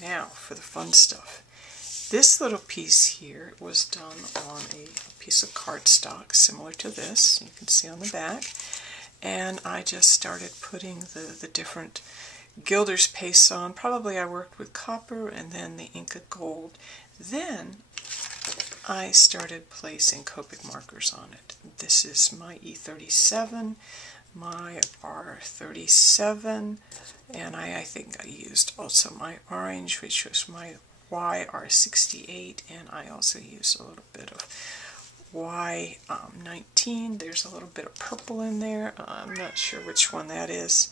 Now for the fun stuff. This little piece here was done on a piece of cardstock similar to this, you can see on the back, and I just started putting the different Gilder's pastes on. Probably I worked with copper and then the Inca gold. Then I started placing Copic markers on it. This is my E37, my R37, and I think I used also my orange, which was my YR68, and I also used a little bit of Y19. There's a little bit of purple in there. I'm not sure which one that is.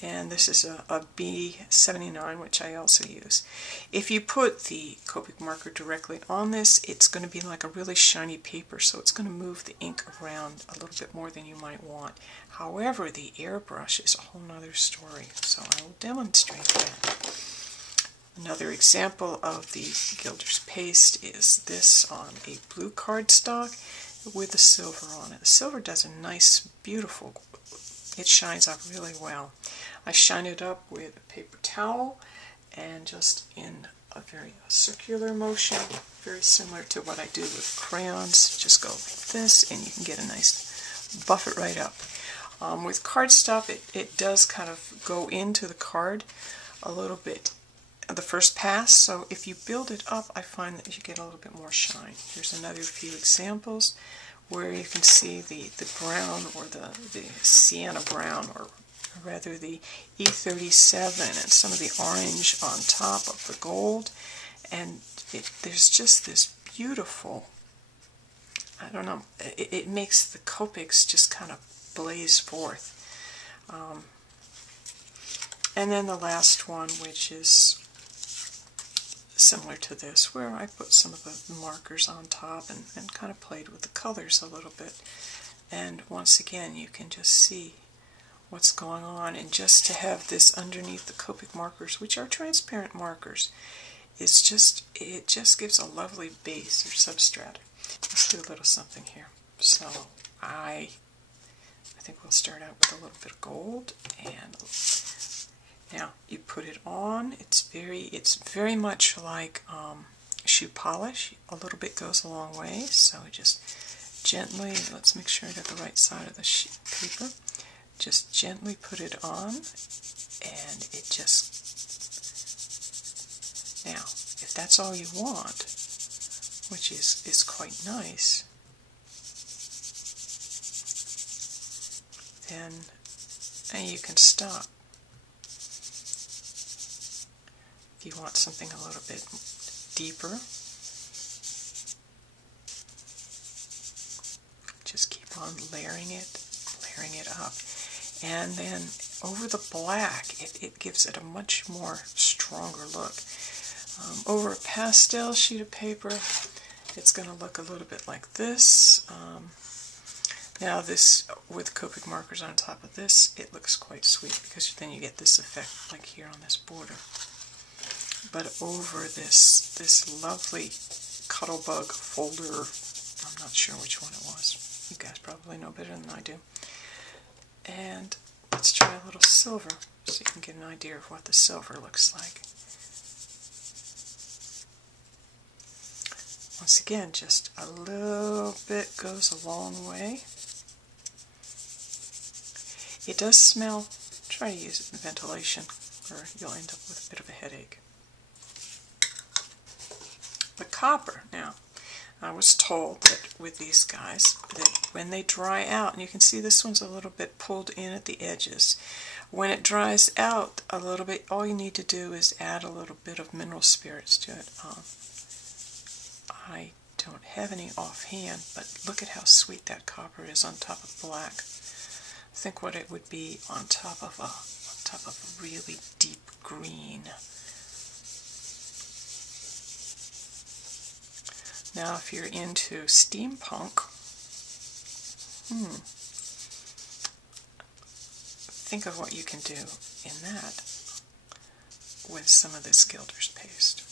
And this is a B79, which I also use. If you put the Copic marker directly on this, it's going to be like a really shiny paper, so it's going to move the ink around a little bit more than you might want. However, the airbrush is a whole nother story, so I will demonstrate that. Another example of the Gilder's paste is this on a blue cardstock with the silver on it. The silver does a nice, beautiful, it shines up really well. I shine it up with a paper towel and just in a very circular motion, very similar to what I do with crayons. Just go like this and you can get a nice buff it right up. With cardstock, it does kind of go into the card a little bit the first pass, so if you build it up, I find that you get a little bit more shine. Here's another few examples where you can see the brown, or the sienna brown, or rather the E37, and some of the orange on top of the gold, and there's just this beautiful, I don't know, it makes the Copics just kind of blaze forth. And then the last one, which is similar to this, where I put some of the markers on top and kind of played with the colors a little bit. And once again, you can just see what's going on. And just to have this underneath the Copic markers, which are transparent markers, it just gives a lovely base or substrate. Let's do a little something here. So I think we'll start out with a little bit of gold, and now you put it on. It's very much like shoe polish. A little bit goes a long way, so just gently, let's make sure I got the right side of the sheet paper. Just gently put it on, and it just, now if that's all you want, which is quite nice, then you can stop. If you want something a little bit deeper, just keep on layering it up. And then over the black, it gives it a much more stronger look. Over a pastel sheet of paper, it's going to look a little bit like this. Now this, with Copic markers on top of this, it looks quite sweet, because then you get this effect like here on this border. But over this lovely Cuttlebug folder, I'm not sure which one it was. You guys probably know better than I do. And let's try a little silver, so you can get an idea of what the silver looks like. Once again, just a little bit goes a long way. It does smell. Try to use it in ventilation, or you'll end up with a bit of a headache. The copper, now, I was told that with these guys, that when they dry out, and you can see this one's a little bit pulled in at the edges, when it dries out a little bit, all you need to do is add a little bit of mineral spirits to it. I don't have any offhand, but look at how sweet that copper is on top of black. Think what it would be on top of a really deep green. Now, if you're into steampunk, think of what you can do in that with some of this Gilder's paste.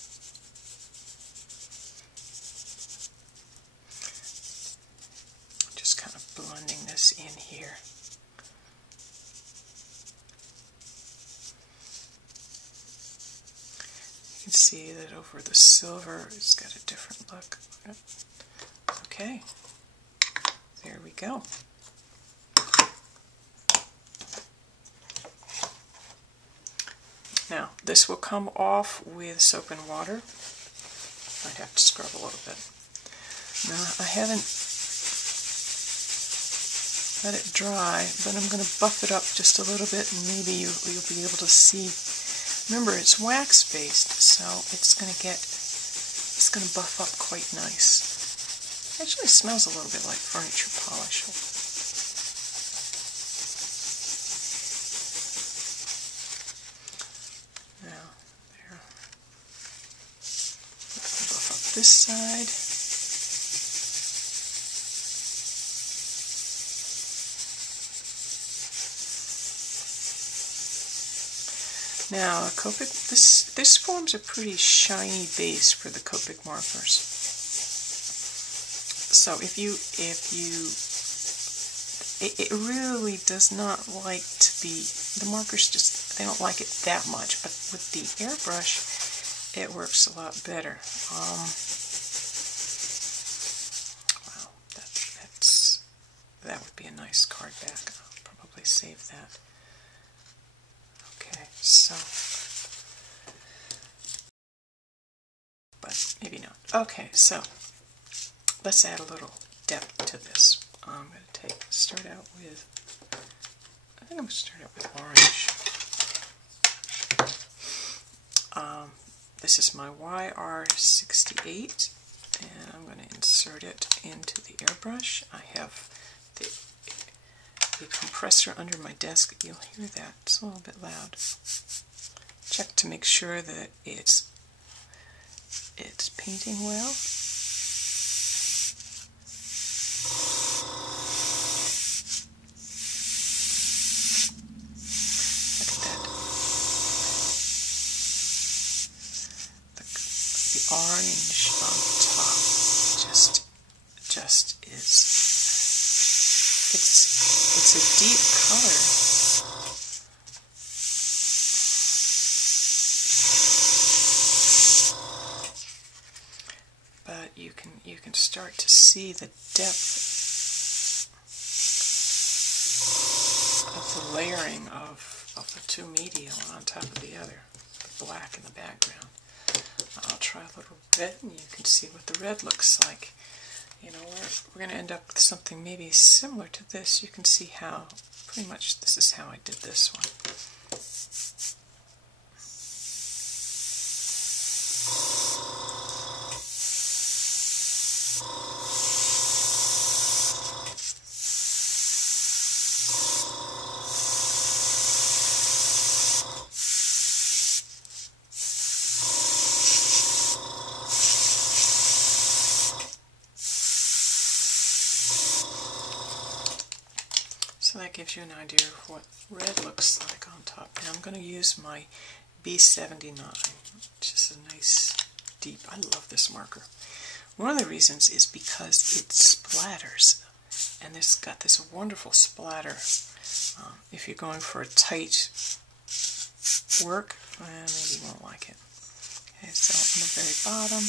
Just kind of blending this in here. can see that over the silver it's got a different look. Okay, there we go. Now, this will come off with soap and water. I'd have to scrub a little bit. Now, I haven't let it dry, but I'm going to buff it up just a little bit, and maybe you'll be able to see. Remember, it's wax-based, so it's going to buff up quite nice. It actually smells a little bit like furniture polish. Now, there. Buff up this side. Now, Copic, this forms a pretty shiny base for the Copic markers. So it really does not like to be, the markers just, they don't like it that much, but with the airbrush, it works a lot better. Wow, that would be a nice card back. I'll probably save that. Okay, so, but maybe not. Okay, so let's add a little depth to this. I'm going to start out with, I think I'm going to start out with orange. This is my YR68, and I'm going to insert it into the airbrush. I have the compressor under my desk. You'll hear that. It's a little bit loud. Check to make sure that it's painting well. Look at that. The orange on top just is, it's a deep color. But you can start to see the depth of the layering of the two media, one on top of the other, the black in the background. I'll try a little red, and you can see what the red looks like. You know, we're going to end up with something maybe similar to this. You can see how, pretty much this is how I did this one. So that gives you an idea of what red looks like on top. Now I'm going to use my B79, which is a nice deep, I love this marker. One of the reasons is because it splatters, and it's got this wonderful splatter. If you're going for a tight work, maybe you won't like it. Okay, so on the very bottom,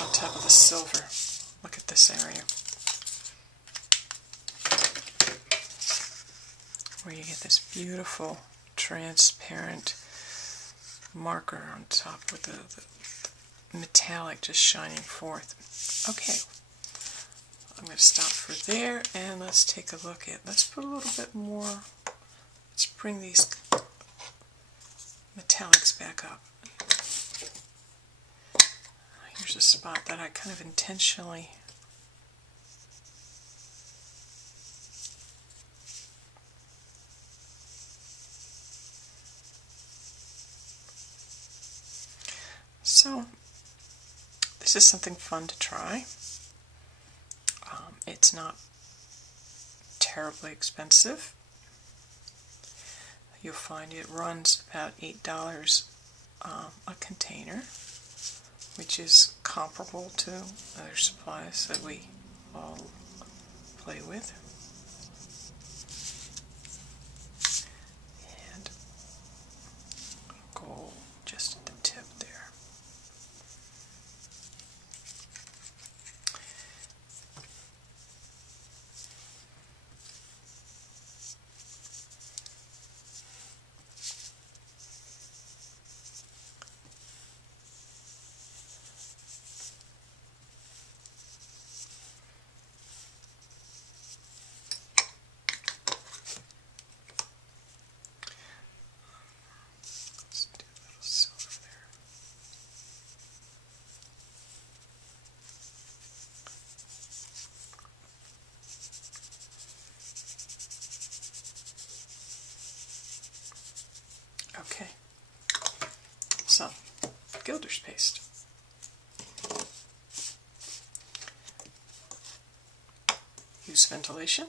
on top of the silver. Look at this area where you get this beautiful transparent marker on top with the metallic just shining forth. Okay, I'm going to stop for there, and let's take a look at, let's put a little bit more, let's bring these metallics back up. Here's a spot that I kind of intentionally So this is something fun to try. It's not terribly expensive. You'll find it runs about $8 a container, which is comparable to other supplies that we all play with. And gold just at the tip there. Okay, so Gilder's paste. Use ventilation.